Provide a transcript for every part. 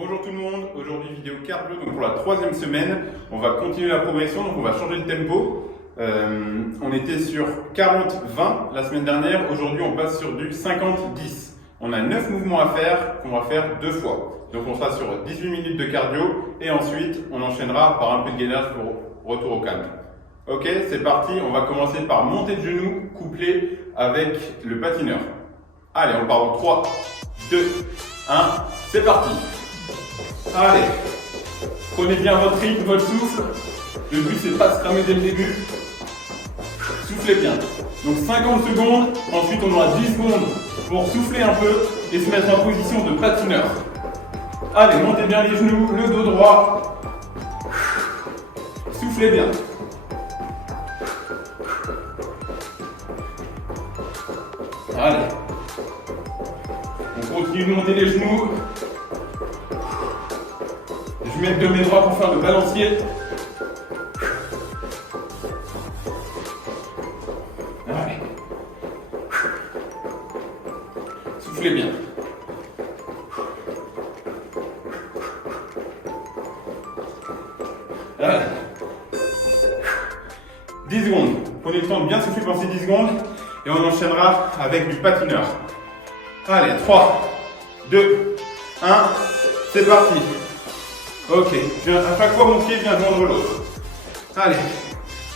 Bonjour tout le monde, aujourd'hui vidéo cardio, donc pour la troisième semaine, on va continuer la progression, donc on va changer le tempo. On était sur 40-20 la semaine dernière, aujourd'hui on passe sur du 50-10. On a 9 mouvements à faire qu'on va faire 2 fois. Donc on sera sur 18 minutes de cardio et ensuite on enchaînera par un peu de gainage pour retour au calme. Ok, c'est parti, on va commencer par monter de genoux couplé avec le patineur. Allez, on part en 3, 2, 1, c'est parti. Allez, prenez bien votre rythme, votre souffle. Le but c'est pas de se cramer dès le début. Soufflez bien. Donc 50 secondes, ensuite on aura 10 secondes pour souffler un peu et se mettre en position de patineur. Allez, montez bien les genoux, le dos droit. Soufflez bien. Allez. On continue de monter les genoux. Je vais mettre de mes bras pour faire le balancier. Allez. Soufflez bien. Allez. 10 secondes. Prenez le temps de bien souffler pendant ces 10 secondes et on enchaînera avec du patineur. Allez, 3, 2, 1, c'est parti. Ok, à chaque fois mon pied vient joindre l'autre. Allez,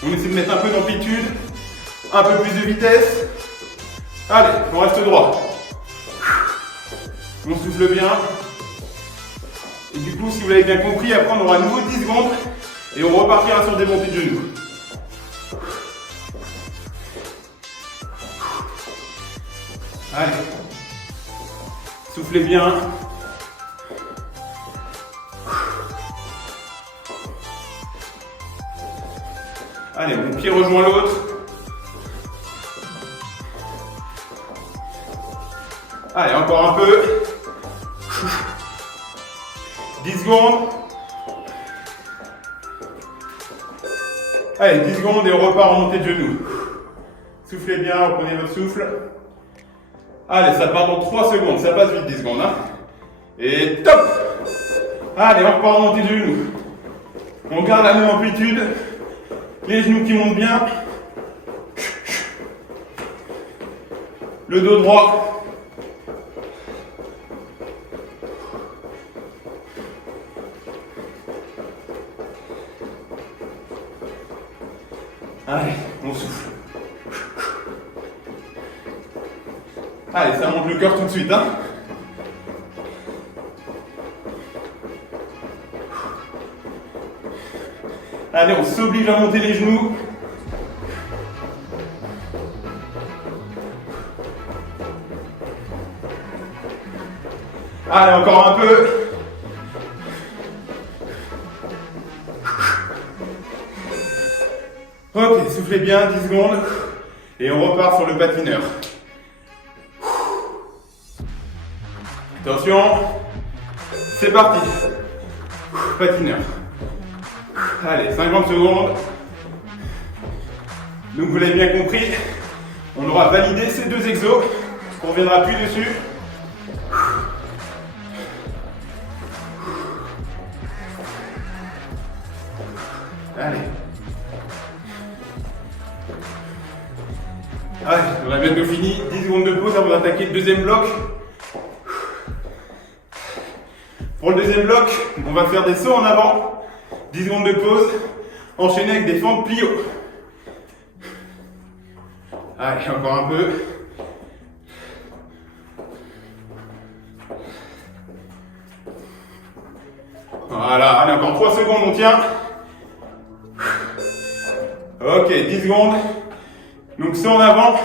on essaie de mettre un peu d'amplitude, un peu plus de vitesse. Allez, on reste droit. On souffle bien. Et du coup, si vous l'avez bien compris, après on aura à nouveau 10 secondes et on repartira sur des montées de genoux. Allez, soufflez bien. Allez, mon pied rejoint l'autre. Allez, encore un peu. 10 secondes. Allez, 10 secondes et on repart en montée de genoux. Soufflez bien, reprenez votre souffle. Allez, ça part dans 3 secondes, ça passe vite 10 secondes. Hein. Et top! Allez, on repart en montée de genoux. On garde la même amplitude. Les genoux qui montent bien. Le dos droit. Allez, on souffle. Allez, ça monte le cœur tout de suite. Hein. Allez, on s'oblige à monter les genoux. Allez, encore un peu. Ok, soufflez bien, 10 secondes. Et on repart sur le patineur. Attention. C'est parti. Patineur. Allez, 50 secondes. Donc vous l'avez bien compris, on aura validé ces 2 exos. On ne reviendra plus dessus. Allez. Allez, on a bientôt fini. 10 secondes de pause avant d'attaquer le deuxième bloc. Pour le deuxième bloc, on va faire des sauts en avant. 10 secondes de pause, enchaîner avec des fentes plio. Allez, encore un peu. Voilà, allez, encore 3 secondes, on tient. Ok, 10 secondes. Donc saut en avant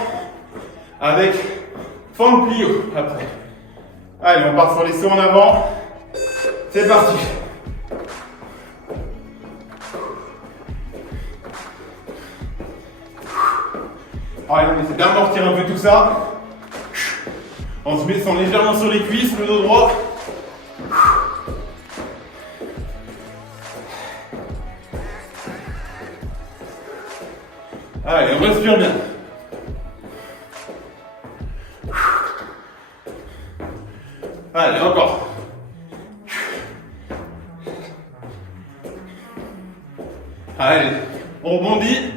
avec fente plio après. Allez, on part sur les sauts en avant. C'est parti. Allez, on essaie d'amortir un peu tout ça. En se mettant légèrement sur les cuisses, le dos droit. Allez, on respire bien. Allez, encore. Allez, on rebondit.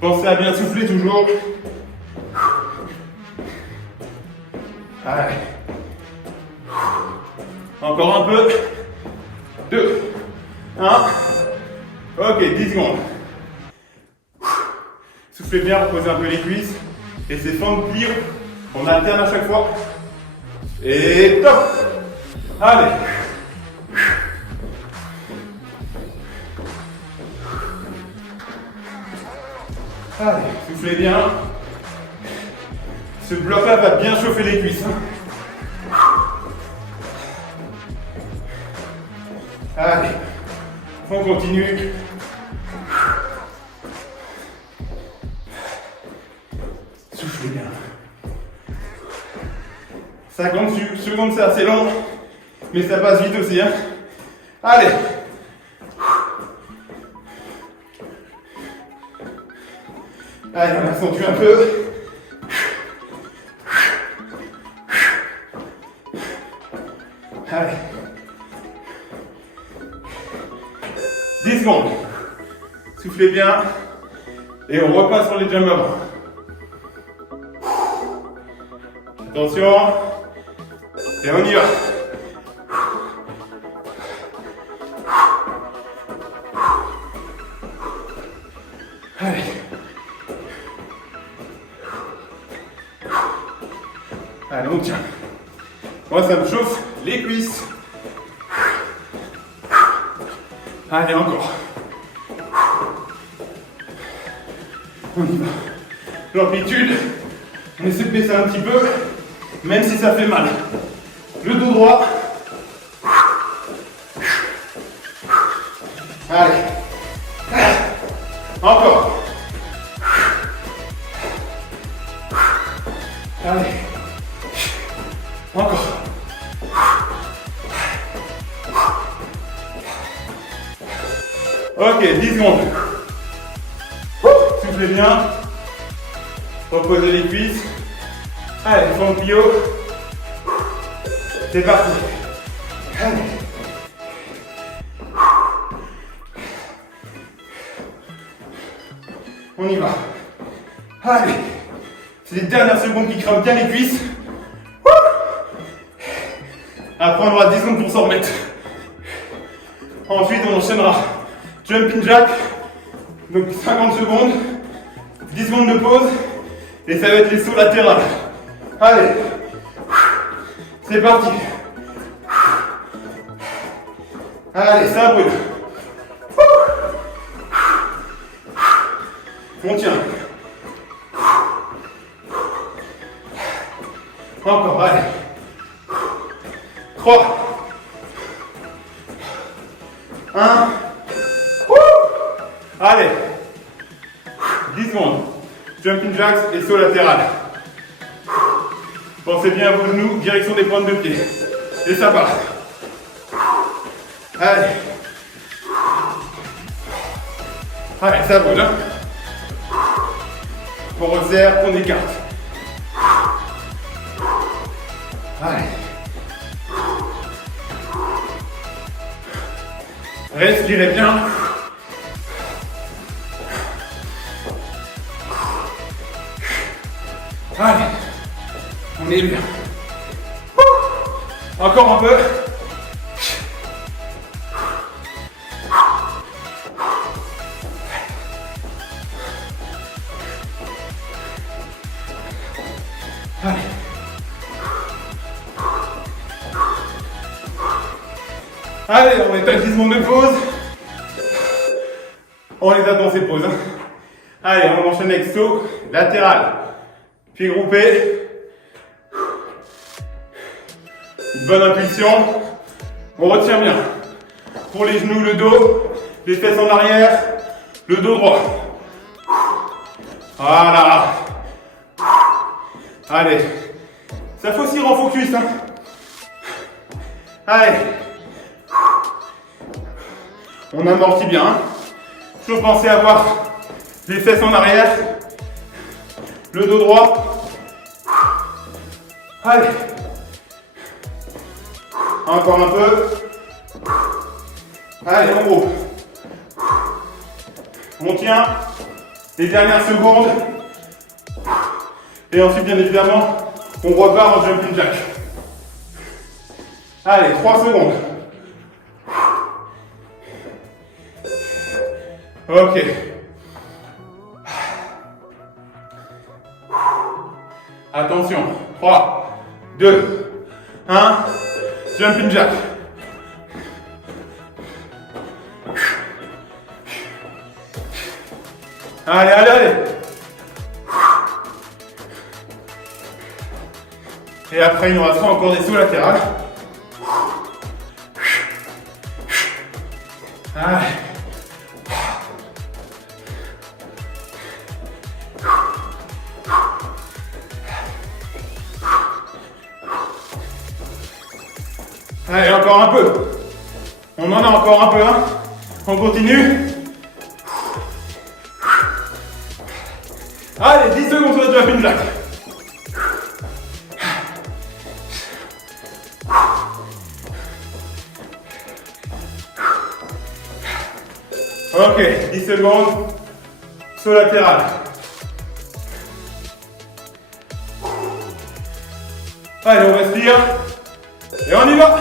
Pensez à bien souffler toujours. Allez. Encore un peu. 2, 1. Ok, 10 secondes. Soufflez bien, reposez un peu les cuisses. Et ces fentes plient. On alterne à chaque fois. Et top. Allez. Allez, soufflez bien. Ce bloc-là va bien chauffer les cuisses. Allez, on continue. Soufflez bien. 50 secondes, c'est assez long, mais ça passe vite aussi. Hein. Allez. Allez, on accentue un peu. Allez. 10 secondes. Soufflez bien. Et on repasse sur les jambes avant. Attention. Et on y va. Allez. Allez, on tient. Moi, ça me chauffe les cuisses. Allez, encore. On y va. L'amplitude, on essaie de baisser un petit peu, même si ça fait mal. Le dos droit. Allez. Encore. Allez. Encore. Ok, 10 secondes. Soufflez bien. Reposez les cuisses. Allez, fond de pio. C'est parti. Allez. On y va. Allez. C'est les dernières secondes qui crament bien les cuisses. Après, on aura 10 secondes pour s'en remettre. Ensuite, on enchaînera jumping jack. Donc 50 secondes. 10 secondes de pause. Et ça va être les sauts latérales. Allez. C'est parti. Allez, ça brûle. On tient. Encore, allez. 3. 1. Allez. 10 secondes. Jumping jacks et saut latéral. Pensez bien à vos genoux, direction des pointes de pied. Et ça part. Allez. Allez, ça brûle. Hein. On resserre, on écarte. Allez. Respirez bien. Allez. On est bien. Encore un peu. Allez. Allez, on est à 10 secondes de pause. On les attend ces pauses. Allez, on enchaîne avec saut latéral. Pieds groupés. Une bonne impulsion. On retient bien. Pour les genoux, le dos, les fesses en arrière, le dos droit. Voilà. Allez. Ça faut aussi rendre focus. Hein. Allez. On amortit bien. Hein. Toujours penser à avoir les fesses en arrière, le dos droit. Allez. Encore un peu. Allez, en groupe. On tient les dernières secondes. Et ensuite, bien évidemment, on repart en jumping jack. Allez, 3 secondes. Ok. Attention. 3, 2, 1. Jumping jack. Allez, allez, allez. Et après, il nous restera encore des sauts latérales. Allez. Allez, encore un peu. On en a encore un peu, hein. On continue. Allez, 10 secondes sur le jumping jack. Ok, 10 secondes. Saut latéral. Allez, on respire. Et on y va.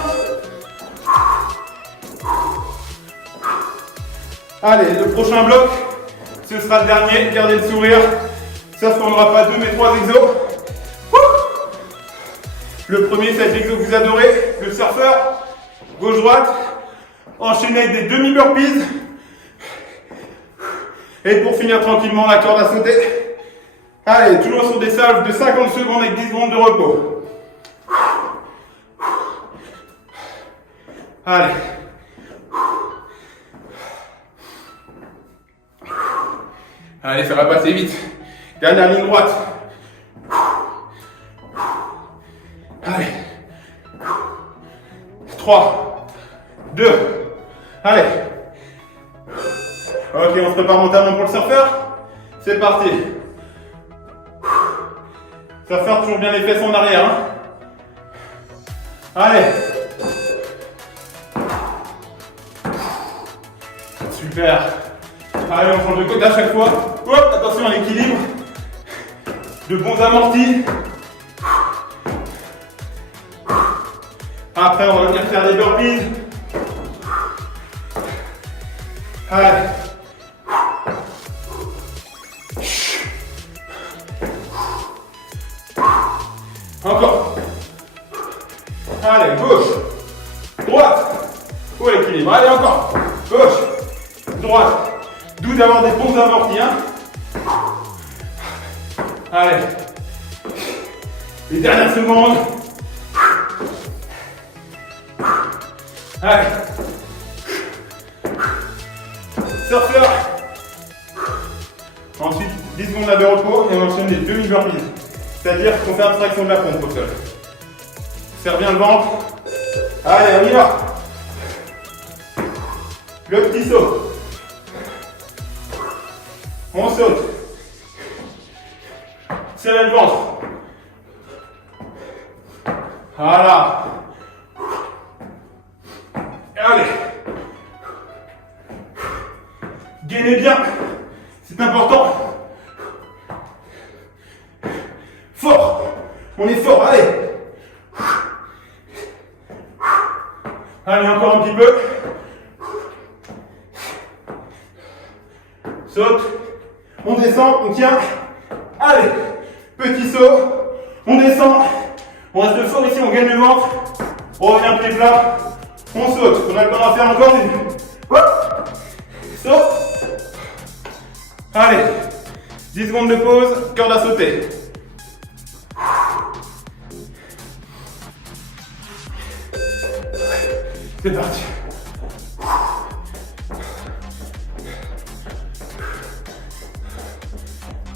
Allez, le prochain bloc, ce sera le dernier. Gardez le sourire. Sauf qu'on n'aura pas 2 mais 3 exos. Le premier, c'est l'exo que vous adorez, le surfeur. Gauche-droite. Enchaînez avec des demi-burpees. Et pour finir tranquillement, la corde à sauter. Allez, toujours sur des salves de 50 secondes avec 10 secondes de repos. Allez. Allez, ça va passer vite. Dernière ligne droite. Allez. 3, 2, allez. Ok, on se prépare mentalement pour le surfeur. C'est parti. Surfeur, toujours bien les fesses en arrière. Hein. Allez. Super. Allez, on change de côté à chaque fois. Hop, attention à l'équilibre. De bons amortis. Après, on va venir faire des burpees. Allez. Encore. Allez, gauche. Droite. Pour l'équilibre. Allez, encore. Gauche. Droite. D'où d'avoir des bons amortis. Hein. Allez. Les dernières secondes. Allez. Surfeur. Ensuite, 10 secondes de repos et on enchaîne les demi-burpees. C'est-à-dire qu'on fait abstraction de la pompe au sol. Serre bien le ventre. Allez, on y va. Le petit saut. On saute. Serrez le ventre. Voilà. Allez. Gainez bien. C'est important. Fort. On est fort. Allez. Allez, encore un petit peu. Saute. On descend. On tient. Allez. Petit saut. On descend. On reste fort ici. On gagne le ventre. On revient pied plat. On saute. On a le temps d'en faire encore une. Hop. Saute. Allez. 10 secondes de pause. Corde à sauter. C'est parti.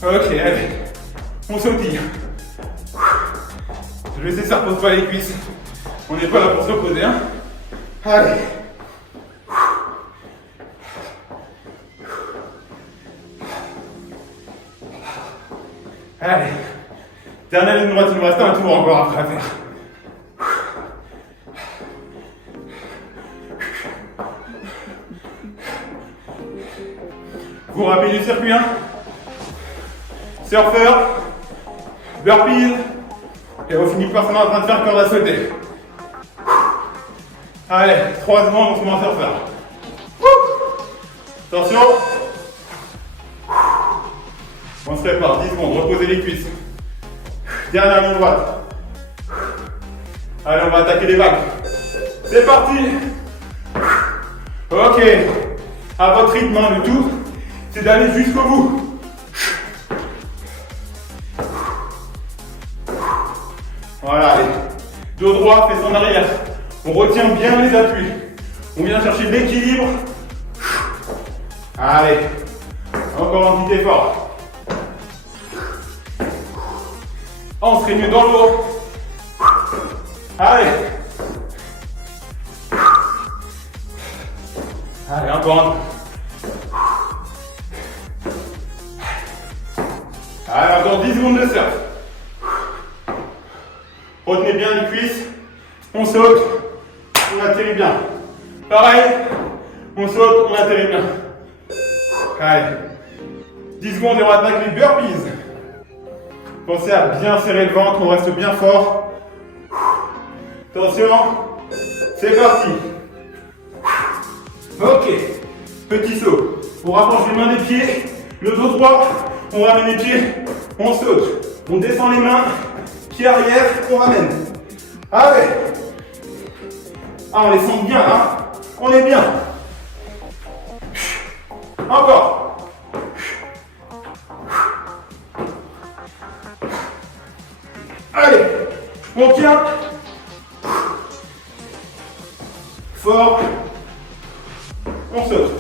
Ok, allez. On sautille. Je vais laisser ça repose pas les cuisses. On n'est pas là pour se reposer, hein. Allez. Allez. Dernière ligne droite, il nous reste un tour encore après à faire. cours rapide du circuit. Hein. Surfeur, burpees. Et on finit par en train de faire corde à sauter. Allez, 3 secondes, on commence à faire. Attention. On se prépare, 10 secondes, reposez les cuisses. Dernière ligne droite. Allez, on va attaquer les vagues. C'est parti. Ok. À votre rythme, hein, le tout, c'est d'aller jusqu'au bout. Voilà, allez. Dos droit, fesse en arrière. On retient bien les appuis. On vient chercher l'équilibre. Allez. Encore un petit effort. On serait mieux dans l'eau. Allez. Allez, encore un peu. Allez, encore 10 secondes de surf. Retenez bien les cuisses. On saute. On atterrit bien. Pareil. On saute, on atterrit bien. Allez. 10 secondes et on attaque les burpees. Pensez à bien serrer le ventre, on reste bien fort. Attention, c'est parti. Ok, petit saut. On rapproche les mains des pieds, le dos droit, on ramène les pieds, on saute. On descend les mains, pied arrière, on ramène. Allez. Ah, on les sent bien, hein. On est bien. Encore. Allez, on tient. Fort. On saute.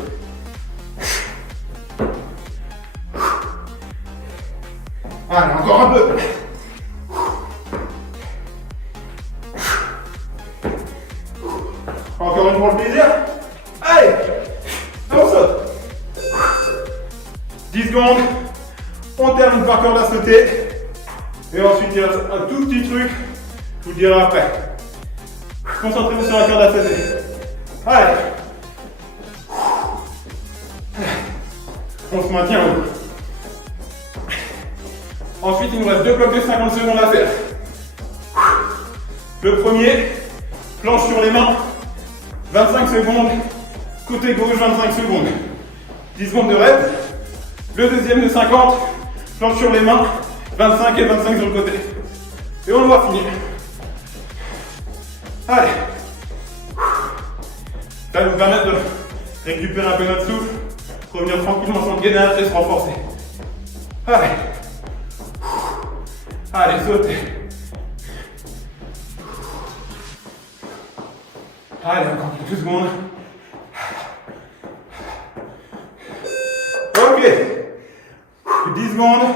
Allez, encore un peu. Encore une pour le plaisir. Allez, on saute. 10 secondes. On termine par corde à sauter. Et ensuite, il reste un tout petit truc. Je vous le dirai après. Concentrez-vous sur la corde à sauter. Allez. On se maintient haut. Ensuite, il nous reste 2 blocs de 50 secondes à faire. Le premier, planche sur les mains, 25 secondes. Côté gauche, 25 secondes. 10 secondes de rep. Le deuxième de 50, planche sur les mains, 25 et 25 sur le côté. Et on va finir. Allez. Ça va nous permettre de récupérer un peu notre souffle, revenir tranquillement sur le gainage et se renforcer. Allez. Allez, sautez. Allez, encore quelques secondes. Ok. 10 secondes.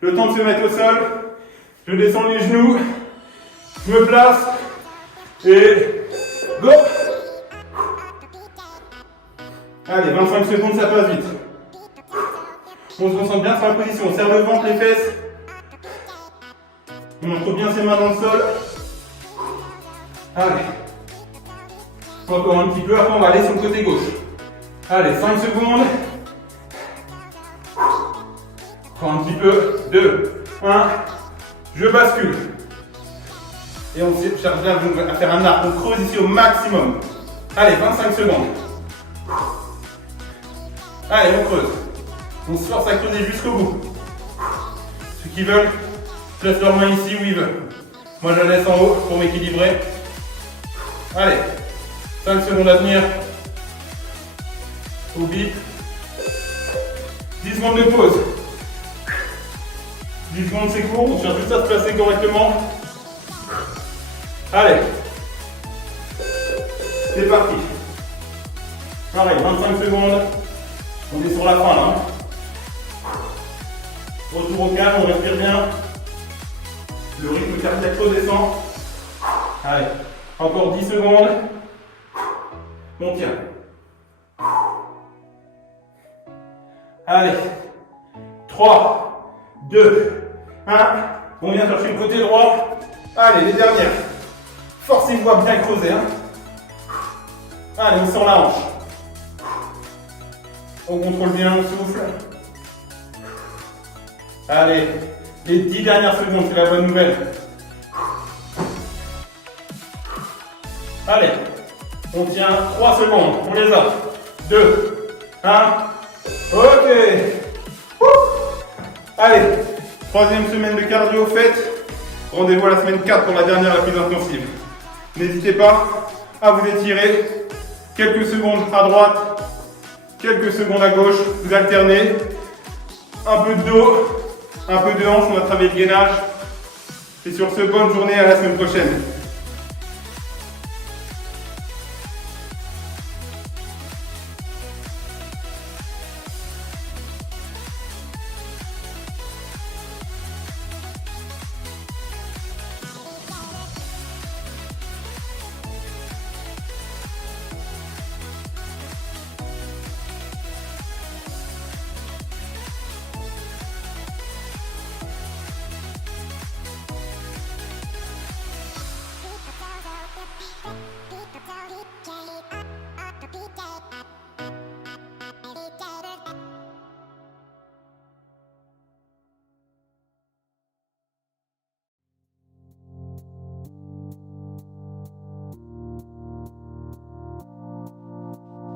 Le temps de se mettre au sol. Je descends les genoux. Je me place. Et go. Allez, 25 secondes, ça passe vite. On se concentre bien sur la position. On serre le ventre, les fesses. On montre bien ses mains dans le sol. Allez. Encore un petit peu, après on va aller sur le côté gauche. Allez, 5 secondes. Encore un petit peu. 2, 1. Je bascule. Et on cherche à faire un arc. On creuse ici au maximum. Allez, 25 secondes. Allez, on creuse. On se force à creuser jusqu'au bout. Ceux qui veulent, je laisse leurs mains ici où ils veulent. Moi, je la laisse en haut pour m'équilibrer. Allez, 5 secondes à tenir. Au bip. 10 secondes de pause. 10 secondes, c'est court. On cherche juste à se placer correctement. Allez. C'est parti. Pareil, 25 secondes. On est sur la fin là. Retour au calme, on respire bien. Le rythme cardiaque redescend. Allez, encore 10 secondes. On tient. Allez. 3, 2, 1. On vient chercher le côté droit. Allez, les dernières. Forcez-vous à bien creuser. Hein. Allez, on sort la hanche. On contrôle bien le souffle. Allez, les 10 dernières secondes, c'est la bonne nouvelle. Allez, on tient 3 secondes, on les a. 2, 1, ok. Allez, troisième semaine de cardio faite. Rendez-vous à la semaine 4 pour la dernière, la plus intensive. N'hésitez pas à vous étirer. Quelques secondes à droite, quelques secondes à gauche, vous alternez. Un peu de dos, un peu de hanche, on va travailler le gainage. Et sur ce, bonne journée, à la semaine prochaine.